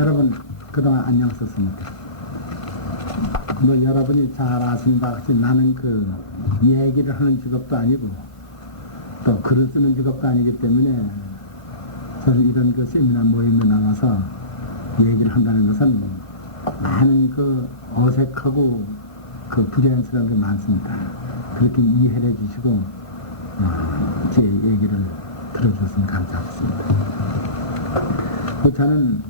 여러분 그동안 안녕하셨습니까? 뭐 여러분이 잘 아시는 바와 같이 나는 그 얘기를 하는 직업도 아니고 또 글을 쓰는 직업도 아니기 때문에 사실 이런 그 세미나 모임에 나가서 얘기를 한다는 것은 많은 그 어색하고 그 부자연스러운 게 많습니다. 그렇게 이해를 해주시고 제 얘기를 들어주셨으면 감사하겠습니다. 저는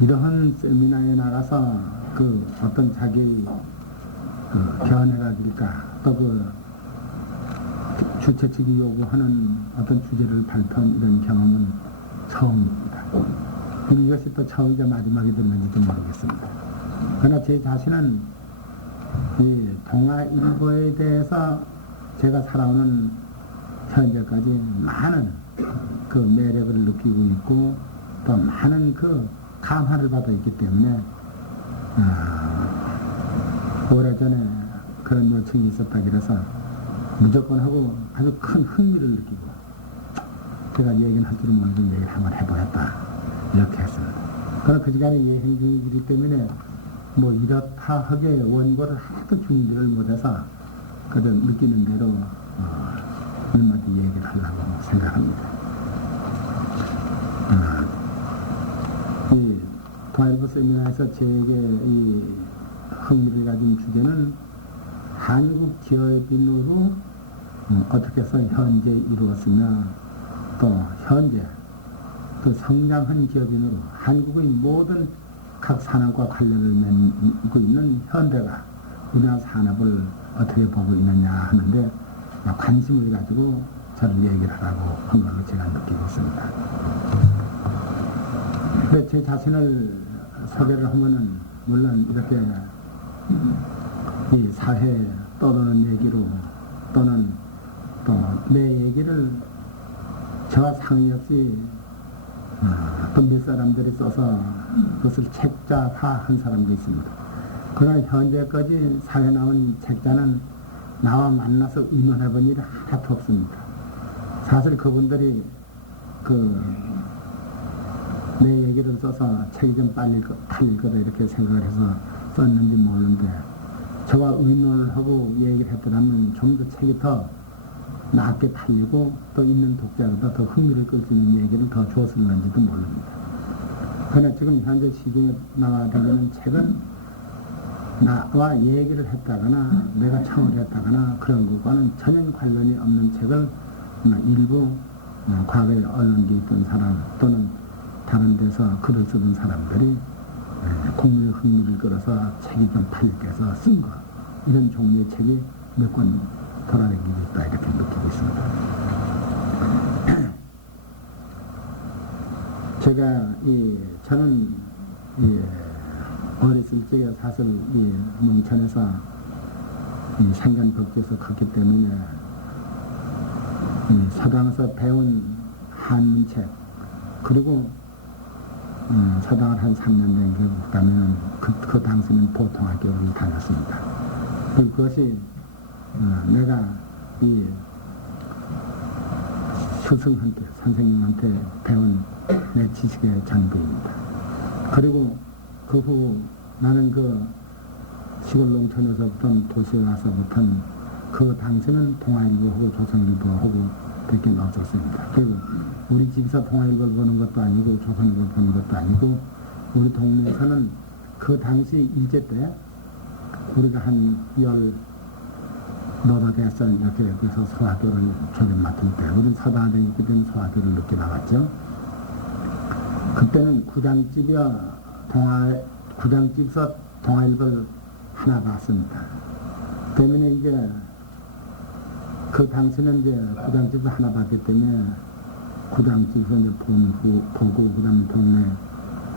이러한 세미나에 나가서 그 어떤 자기 그 견해라든가 또 그 주최 측이 요구하는 어떤 주제를 발표한 이런 경험은 처음입니다. 이것이 또 처음이자 마지막이 됐는지도 모르겠습니다. 그러나 제 자신은 이 동아일보에 대해서 제가 살아오는 현재까지 많은 그 매력을 느끼고 있고 또 많은 그 감화를 받아 있기 때문에 오래전에 그런 요청이 있었다 그래서 무조건 하고 아주 큰 흥미를 느끼고 제가 얘기는 할 줄은 모르고 얘기를 한번 해보겠다 이렇게 했습니다. 그러나 그 시간에 여행 중이기 때문에 뭐 이렇다 하게 원고를 하나도 준비를 못해서 그저 느끼는 대로 몇 마디 얘기를 하려고 생각합니다. 이 동아일보 세미나에서 제게 이 흥미를 가진 주제는 한국 기업인으로 어떻게 해서 현재 이루었으며 또 현재 그 성장한 기업인으로 한국의 모든 각 산업과 관련을 맺고 있는 현대가 우리나라 산업을 어떻게 보고 있느냐 하는데 관심을 가지고 저를 얘기를 하라고 한 걸로 제가 느끼고 있습니다. 근데 제 자신을 소개를 하면은 물론 이렇게 이 사회에 떠도는 얘기로 또는 또 내 얘기를 저와 상의 없이 또 몇 사람들이 써서 그것을 책자화한 사람도 있습니다. 그러나 현재까지 사회에 나온 책자는 나와 만나서 의논해본 일이 하나도 없습니다. 사실 그분들이 내 얘기를 써서 책이 좀 팔릴 거다 이렇게 생각을 해서 썼는지 모르는데 저와 의논을 하고 얘기를 했더라면 좀 더 책이 더 낫게 팔리고 또 있는 독자보다 더 흥미를 끌 수 있는 얘기를 더 줬을는지도 모릅니다. 그러나 지금 현재 시중에 나와다니는 책은 나와 얘기를 했다거나 내가 창을 했다거나 그런 것과는 전혀 관련이 없는 책을 일부 과거에 언론계에 있던 사람 또는 다른 데서 글을 쓰던 사람들이 국민의 흥미를 끌어서 책이 좀 팔리게 해서 쓴 거 이런 종류의 책이 몇 권 돌아다니고 있다 이렇게 느끼고 있습니다. 저는 어렸을 적에 사실 농촌에서 생간벽지에서 컸기 때문에 서당에서 배운 한문책 그리고 서당을 한 3년 된 경우라면 그 당시는 보통학교를 다녔습니다. 그것이 내가 이 스승한테 선생님한테 배운 내 지식의 전부입니다. 그리고 그 후 나는 그 시골 농촌에서부터 도시에 와서부터는 그 당시는 동아일보하고 조선일보하고 밖에 없었습니다. 그리고 우리 집에서 동아일보를 보는 것도 아니고 조선일보를 보는 것도 아니고 우리 동네에서는 그 당시 일제 때 우리가 한 18살 이렇게 해서 소학교를 조금 맡을 때 우리는 서당에 있기 때문에 소학교를 늦게 나갔죠. 그때는 구장집에서 동아일보를 하나 봤습니다. 때문에 이제 그 당시는 이제 구장집을 하나 봤기 때문에 구장집에서 이제 보고 그다음에 동네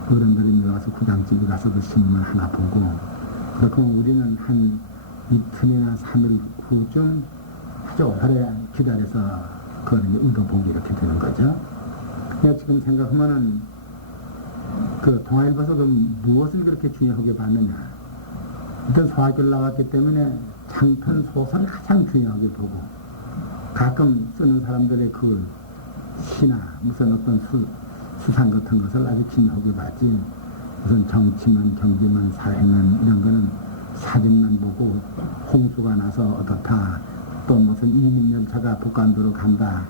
어른들이 와서 구장집에 가서 그 신문 하나 보고 그렇게 우리는 한 이틀이나 3일 후쯤 아주 오래 기다려서 그걸 이제 의도보기 이렇게 되는 거죠. 그러니까 지금 생각하면은 그 동아일보에서 무엇을 그렇게 중요하게 봤느냐. 일단 소학교를 나왔기 때문에 장편 소설을 가장 중요하게 보고 가끔 쓰는 사람들의 그 시나 무슨 어떤 수상 같은 것을 아주 중요하게 봤지 무슨 정치만, 경제만, 사회만 이런 거는 사진만 보고 홍수가 나서 어떻다, 또 무슨 이민열차가 북한도로 간다,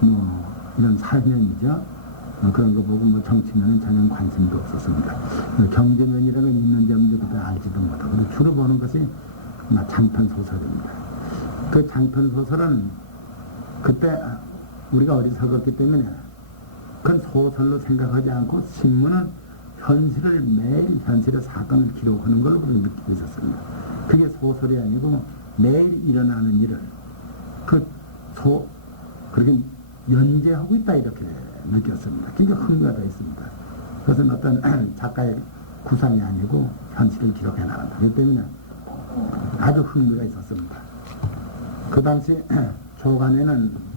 뭐 이런 사회면이죠. 그런 거 보고 뭐 정치면은 전혀 관심도 없었습니다. 경제면이라는 건 있는지 없는지 그때 알지도 못하고 주로 보는 것이 장편 소설입니다. 그 장편 소설은 그때 우리가 어리석었기 때문에 그건 소설로 생각하지 않고 신문은 현실을 매일 현실의 사건을 기록하는 걸로 느끼고 있었습니다. 그게 소설이 아니고 매일 일어나는 일을 그렇게 연재하고 있다 이렇게 느꼈습니다. 굉장히 흥미가 더 있습니다. 그것은 어떤 작가의 구상이 아니고 현실을 기록해 나간다. 그렇기 때문에 아주 흥미가 있었습니다. 그 당시 초간에는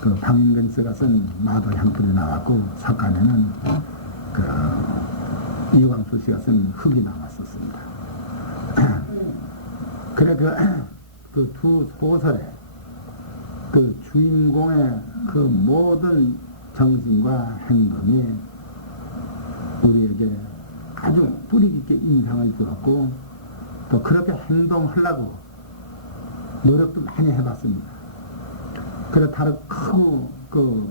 그 박민근씨가 쓴 마도향불이 나왔고 석간에는 그 이광수 씨가 쓴 흙이 나왔었습니다. 그래 그 두 소설에 그 주인공의 그 모든 정신과 행동이 우리에게 아주 뿌리 깊게 인상을 주었고 또 그렇게 행동하려고 노력도 많이 해봤습니다. 그래 다른 크고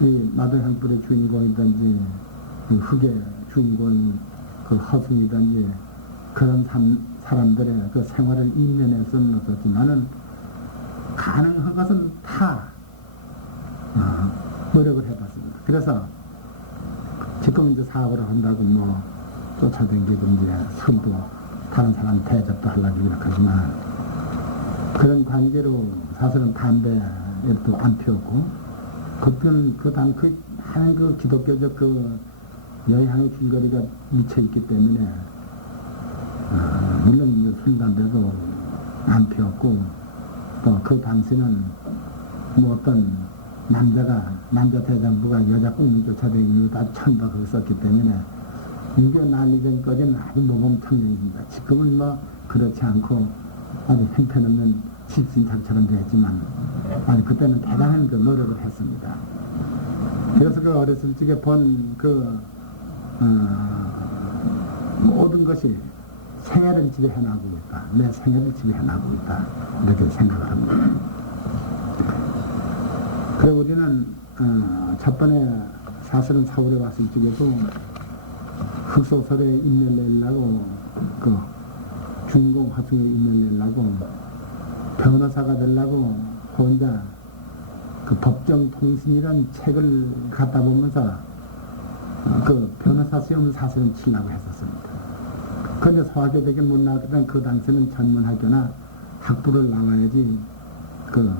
이 마도향불의 주인공이든지 흙의 주인공인 그 허승이든지 그런 사람들의 그 생활을 인면할 수는 없었지만은 가능한 것은 다 노력을 해봤습니다. 그래서 지금 이제 사업을 한다고 뭐 쫓아다니고 이제 술도 다른 사람 대접도 하려고 이렇게 하지만 그런 관계로 사실은 담배도 안 피웠고 그때는 많은 그 기독교적 그 여향의 줄거리가 미쳐 있기 때문에 물론 이제 술 담배도 안 피웠고 또 그 당시는 뭐 어떤 남자 대장부가 여자 꿈을 쫓아다니고 다 천박하게 썼기 때문에 유교 난리 전까지는 아주 모범청년입니다. 지금은 뭐 그렇지 않고 아주 형편없는 집신착처럼 되었지만 아니 그때는 대단한 그 노력을 했습니다. 그래서 그 어렸을 적에 본 모든 것이 생애를 지배해나가고 있다. 내 생애를 지배해나가고 있다. 이렇게 생각을 합니다. 그래 우리는 첫 번에 사실은 서울에 왔을 적에도 흑소설에 인연을 내려고 그 주인공 화승에 인연을 내려고 변호사가 되려고 혼자 그 법정통신이라는 책을 갖다 보면서 그 변호사 시험을 사실은 치려고 했었습니다. 그런데 소학교대학에 못 나왔던 그 당시에는 전문학교나 학부를 나와야지 그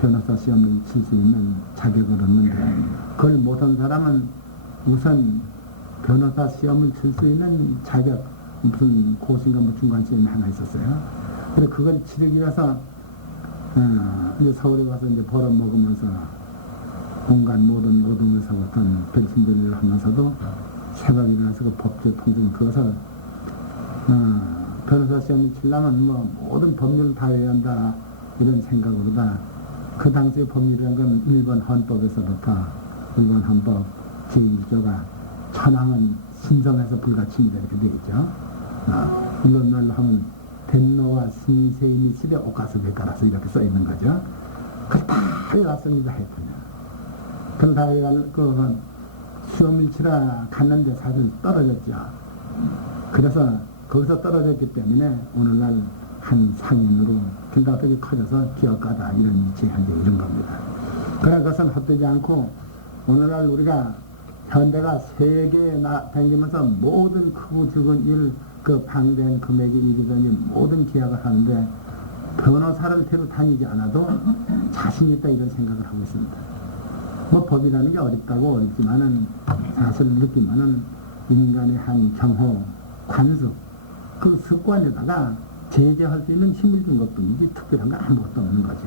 변호사 시험을 칠 수 있는 자격을 얻는데 그걸 못한 사람은 우선 변호사 시험을 칠 수 있는 자격 무슨 고시인가 뭐 중간 시험이 하나 있었어요. 그래서 그걸 치르기 위해서 이제 서울에 와서 이제 벌어먹으면서 온갖 모든 노동에서부터 별심들을 하면서도 새벽에 일어나서 그 법조 통신 그것을 변호사 시험을 치려면 뭐 모든 법률을 다 외워야 한다 이런 생각으로다 그 당시의 법률이라는 건 일본 헌법에서부터 일본 헌법 제1조가 천황은 신성해서 불가침이다 이렇게 되어 있죠. 물론 말로 하면 덴노와 신세인이 시대 오카스에 따라서 이렇게 써 있는 거죠. 그걸 다 외웠습니다 했군요. 그걸 다 외워서 시험을 치러 갔는데 사실 떨어졌죠. 그래서 거기서 떨어졌기 때문에 오늘날 한 상인으로 그러니까 되게 커져서 기업가다 이런 위치에 현재 이런 겁니다. 그러나 그것은 헛되지 않고 오늘날 우리가 현대가 세계에 다니면서 모든 크고 적은 일, 그 방대한 금액이 이르더니 모든 계약을 하는데 변호사를 데려 다니지 않아도 자신 있다 이런 생각을 하고 있습니다. 뭐 법이라는 게 어렵다고 어렵지만은 사실 느끼면은 인간의 한 경호, 관습, 그 습관에다가 제재할 수 있는 힘을 준 것뿐이지 특별한 건 아무것도 없는 거죠.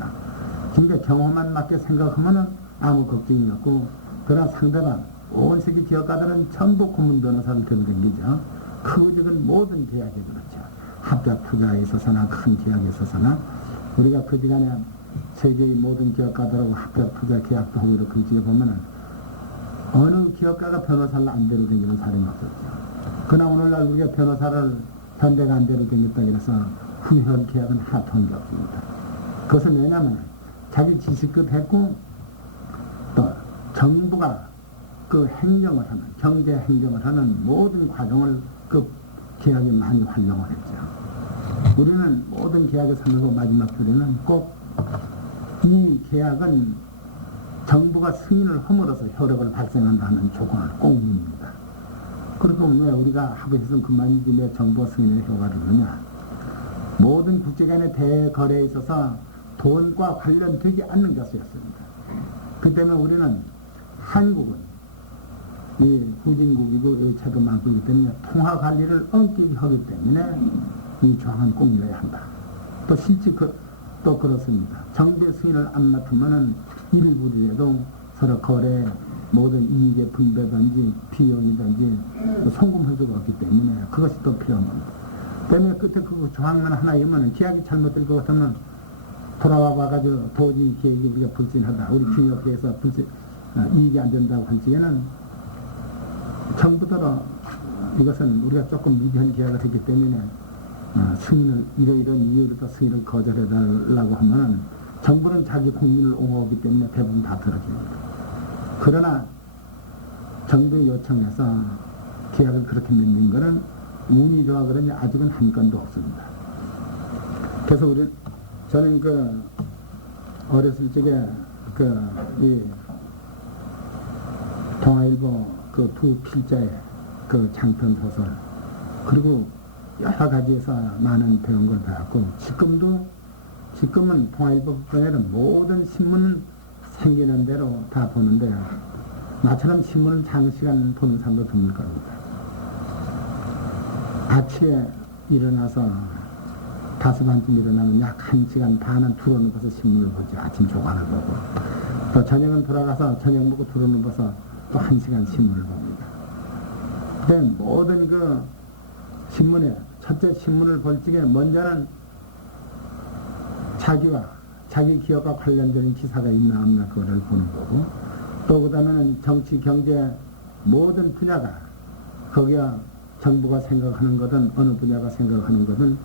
그러니까 경험만 맞게 생각하면은 아무 걱정이 없고 그러나 상대방 온 세계 기업가들은 전부 고문 변호사를 들어댕기죠. 크고 작은 모든 계약에 그렇죠. 합작 투자에 있어서나 큰 계약에 있어서나 우리가 그지간에 세계의 모든 기업가들하고 합작 투자 계약도 하고 이렇게 지켜보면은 어느 기업가가 변호사를 안 데려다니는 사람이 없었죠. 그러나 오늘날 우리가 변호사를 현대가 안 되는 댕겼다 그래서 후현 계약은 하나도 한 게 없습니다. 그것은 왜냐하면 자기 지식껏 했고 또 정부가 그 행정을 하는, 경제 행정을 하는 모든 과정을 그 계약에 많이 활용을 했죠. 우리는 모든 계약에 서면서 마지막 줄에는 꼭 이 계약은 정부가 승인을 함으로써 효력을 발생한다는 조건을 꼭 묻습니다. 그리고 왜 우리가 합의해서는 그만이지 왜 정부가 승인의 효과를 주느냐. 모든 국제 간의 대거래에 있어서 돈과 관련되지 않는 것이었습니다. 그 때문에 우리는 한국은 이 후진국이고 차도 많기 때문에 통화 관리를 엄격히 하기 때문에 이 조항은 꼭 이어야 한다. 또 실제 또 그렇습니다. 정부의 승인을 안 맡으면은 일부라도 서로 거래 모든 이익의 분배든지 비용이든지 송금할 수가 없기 때문에 그것이 또 필요합니다. 때문에 끝에 그 조항만 하나이면은 계약이 잘못될 것 같으면 돌아와 봐가지고 도저히 계획이 우리가 불진하다. 우리 균협회에서 이익이 안 된다고 한 적에는 정부더러 이것은 우리가 조금 미비한 계약을 했기 때문에 승인을 이런 이유로 승인을 거절해달라고 하면은 정부는 자기 국민을 옹호하기 때문에 대부분 다 들어줍니다. 그러나 정부의 요청에서 계약을 그렇게 맺는 것은 운이 좋아 그러니 아직은 한 건도 없습니다. 그래서 저는 어렸을 적에 이 동아일보 두 필자의 장편 소설 그리고 여러 가지에서 많은 배운 걸 배웠고 지금은 동아일보뿐만 모든 신문은 생기는 대로 다 보는데 나처럼 신문을 장시간 보는 사람도 드물 겁니다. 아침에 일어나서 5반쯤 일어나면 약 1시간 반은 들어눕어서 신문을 보죠. 아침 조간을 보고 또 저녁은 돌아가서 저녁 먹고 들어눕어서 또 1시간 신문을 봅니다. 근데 모든 신문에 첫째 신문을 볼 적에 먼저는 자기 기업과 관련되는 기사가 있나 없나 그거를 보는 거고 또 그 다음에는 정치, 경제 모든 분야가 거기야 정부가 생각하는 것은 어느 분야가 생각하는 것은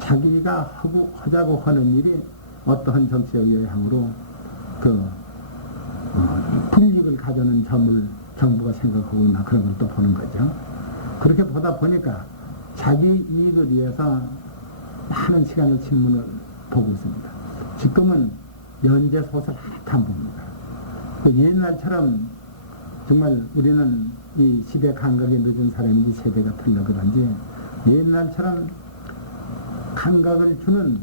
자기가 하자고 하는 일이 어떠한 정치적 영향으로 불이익을 가져는 점을 정부가 생각하고 있나 그런 걸 또 보는 거죠. 그렇게 보다 보니까 자기 이익을 위해서 많은 시간을 신문을 보고 있습니다. 지금은 연재 소설 하나도 안 봅니다. 옛날처럼 정말 우리는 이 시대 감각이 늦은 사람인지 세대가 틀려 그런지 옛날처럼 감각을 주는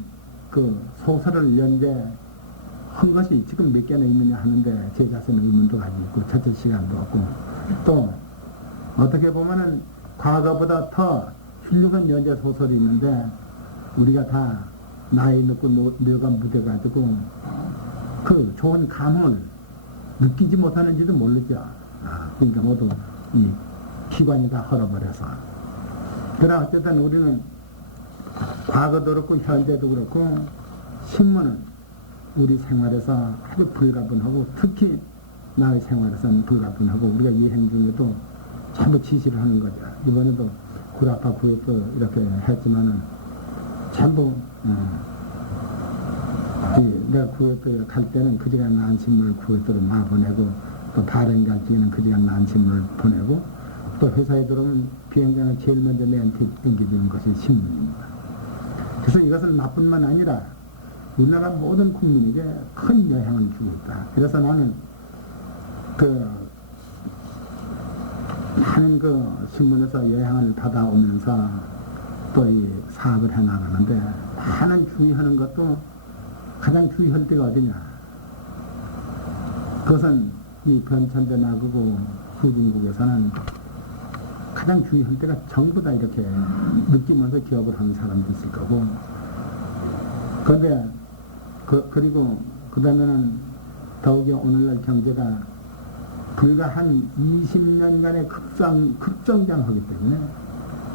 소설을 연재한 것이 지금 몇 개나 있느냐 하는데 제 자신은 의문도 가지고 있고 첫째 시간도 없고 또 어떻게 보면은 과거보다 더 훌륭한 연재 소설이 있는데 우리가 다 나이 늦고 뇌가 무뎌가지고 좋은 감흥을 느끼지 못하는지도 모르죠. 그러니까 모두 이 기관이 다 헐어버려서. 그러나 어쨌든 우리는 과거도 그렇고 현재도 그렇고 신문은 우리 생활에서 아주 불가분하고 특히 나의 생활에서는 불가분하고 우리가 이행 중에도 전부 지시를 하는 거죠. 이번에도 구라파 구역도 이렇게 했지만은 전부 내가 구역도 갈 때는 그지간 나은 신문을 구역도로 막 보내고 또 발행 갈 때는 그지간 나은 신문을 보내고 또 회사에 들어오면 비행장을 제일 먼저 내한테 땡겨주는 것이 신문입니다. 그래서 이것은 나뿐만 아니라 우리나라 모든 국민에게 큰 영향을 주고 있다. 그래서 나는 많은 신문에서 영향을 받아오면서 또 이 사업을 해나가는데 많은 주의하는 것도 가장 주의할 때가 어디냐. 그것은 이 변천대 나그고 후진국에서는 가장 주의할 때가 전부 다 이렇게 느끼면서 기업을 하는 사람도 있을 거고 그런데 그리고 그 다음에는 더욱이 오늘날 경제가 불과 한 20년간의 급성장하기 때문에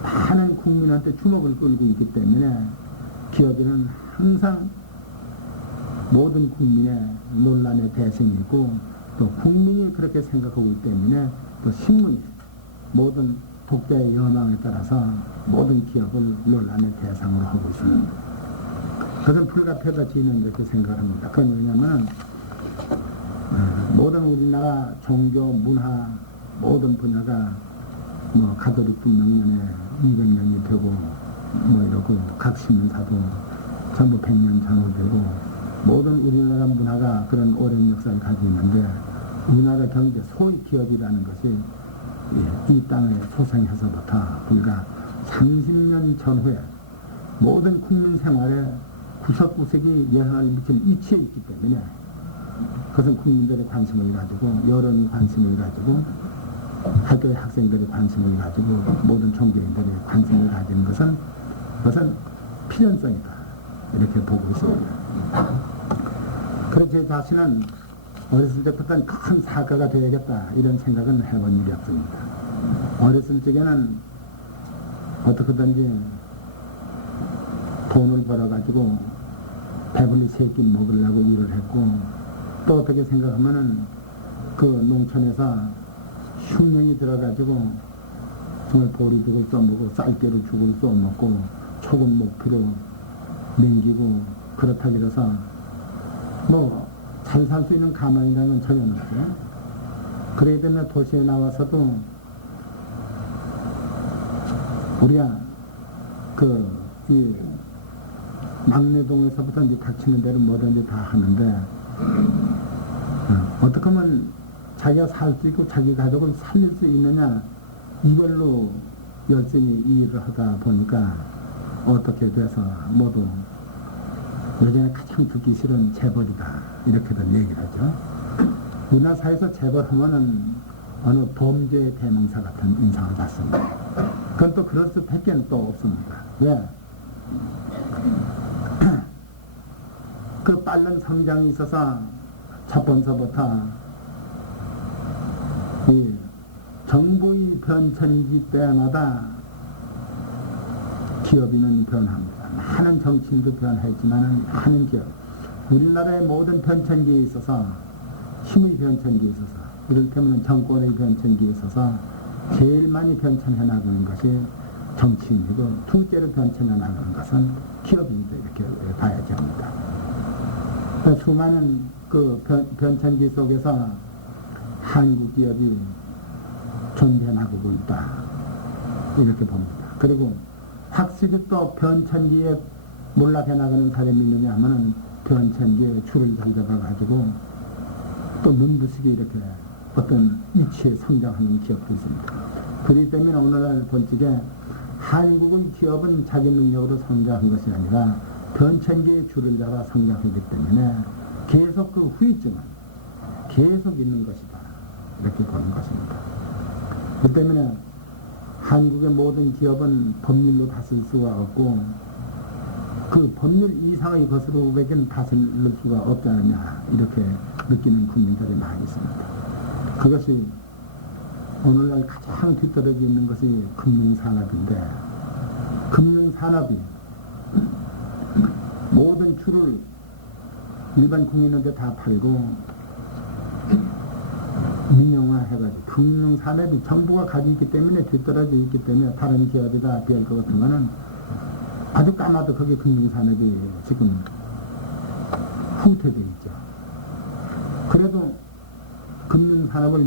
많은 국민한테 주목을 끌고 있기 때문에 기업에는 항상 모든 국민의 논란의 대상이고 또 국민이 그렇게 생각하고 있기 때문에 또 신문이 모든 독자의 연망에 따라서 모든 기업을 논란의 대상으로 하고 있습니다. 그것은 불가피하다지는 이렇게 생각합니다. 그건 왜냐하면 모든 우리나라 종교, 문화 모든 분야가 뭐 가톨릭 분명년에 200년이 되고 뭐 이러고 각 신문사도 전부 100년 전후되고 모든 우리나라 문화가 그런 오랜 역사를 가지고 있는데 우리나라 경제 소위 기업이라는 것이 이 땅에 소생해서부터 불과 30년 전후에 모든 국민 생활에 구석구석이 영향을 미친 이치에 있기 때문에 그것은 국민들의 관심을 가지고 여론의 관심을 가지고 학교의 학생들의 관심을 가지고 모든 종교인들의 관심을 가지는 그것은 필연성이다 이렇게 보고 있습니다. 그래서 제 자신은 어렸을 때부터 큰 사가가 되어야겠다 이런 생각은 해본 일이 없습니다. 어렸을 적에는 어떻게든지 돈을 벌어가지고 배불리 세 끼 먹으려고 일을 했고 또 어떻게 생각하면은 그 농촌에서 흉년이 들어가지고 정말 보리죽을 써먹고 쌀개로 죽을 써먹고 초금 목피로 냉기고 그렇다고 해서 뭐 잘 살 수 있는 가망이라는 전혀 없어요. 그래야 되면 도시에 나와서도 우리가 이 막내동에서부터 이제 닥치는 대로 뭐든지 다 하는데 어떻게 하면 자기가 살 수 있고 자기 가족을 살릴 수 있느냐 이걸로 열심히 일을 하다 보니까 어떻게 돼서 모두 요즘에 가장 듣기 싫은 재벌이다 이렇게들 얘기를 하죠. 우리나라 사회에서 재벌하면은 어느 범죄의 대명사 같은 인상을 받습니다. 그건 또 그럴 수밖에 또 없습니다. 왜? 그 빠른 성장이 있어서 첫 번서부터 이 정부의 변천기 때마다 기업인은 변합니다. 많은 정치인도 변했지만 많은 기업, 우리나라의 모든 변천기에 있어서 힘의 변천기에 있어서 이를테면 정권의 변천기에 있어서 제일 많이 변천해 나가는 것이 정치인이고 둘째로 변천해 나가는 것은 기업인이다 이렇게 봐야지 합니다. 수많은 그 변천기 속에서 한국 기업이 존재해 나가고 있다 이렇게 봅니다. 그리고 확실히 또 변천기에 몰락해 나가는 사람이 있느냐 하면은 변천기에 줄을 잘 잡아가지고 또 눈부시게 이렇게 어떤 이치에 성장하는 기업도 있습니다. 그렇기 때문에 오늘날 본직에 한국의 기업은 자기 능력으로 성장한 것이 아니라 변천기에 줄을 잡아 성장하기 때문에 계속 그 후유증은 계속 있는 것이다 이렇게 보는 것입니다. 그 때문에 한국의 모든 기업은 법률로 다스릴 수가 없고 그 법률 이상의 것으로 밖에는 다스릴 수가 없지 않느냐 이렇게 느끼는 국민들이 많이 있습니다. 그것이 오늘날 가장 뒤떨어져 있는 것이 금융산업인데 금융산업이 모든 줄을 일반 국민한테 다 팔고 민영화해가지고 금융산업이 정부가 가지고 있기 때문에 뒤떨어져 있기 때문에 다른 기업이다 비할 것 같으면은 아주 까마도 그게 금융산업이 지금 후퇴되어 있죠. 그래도 금융산업을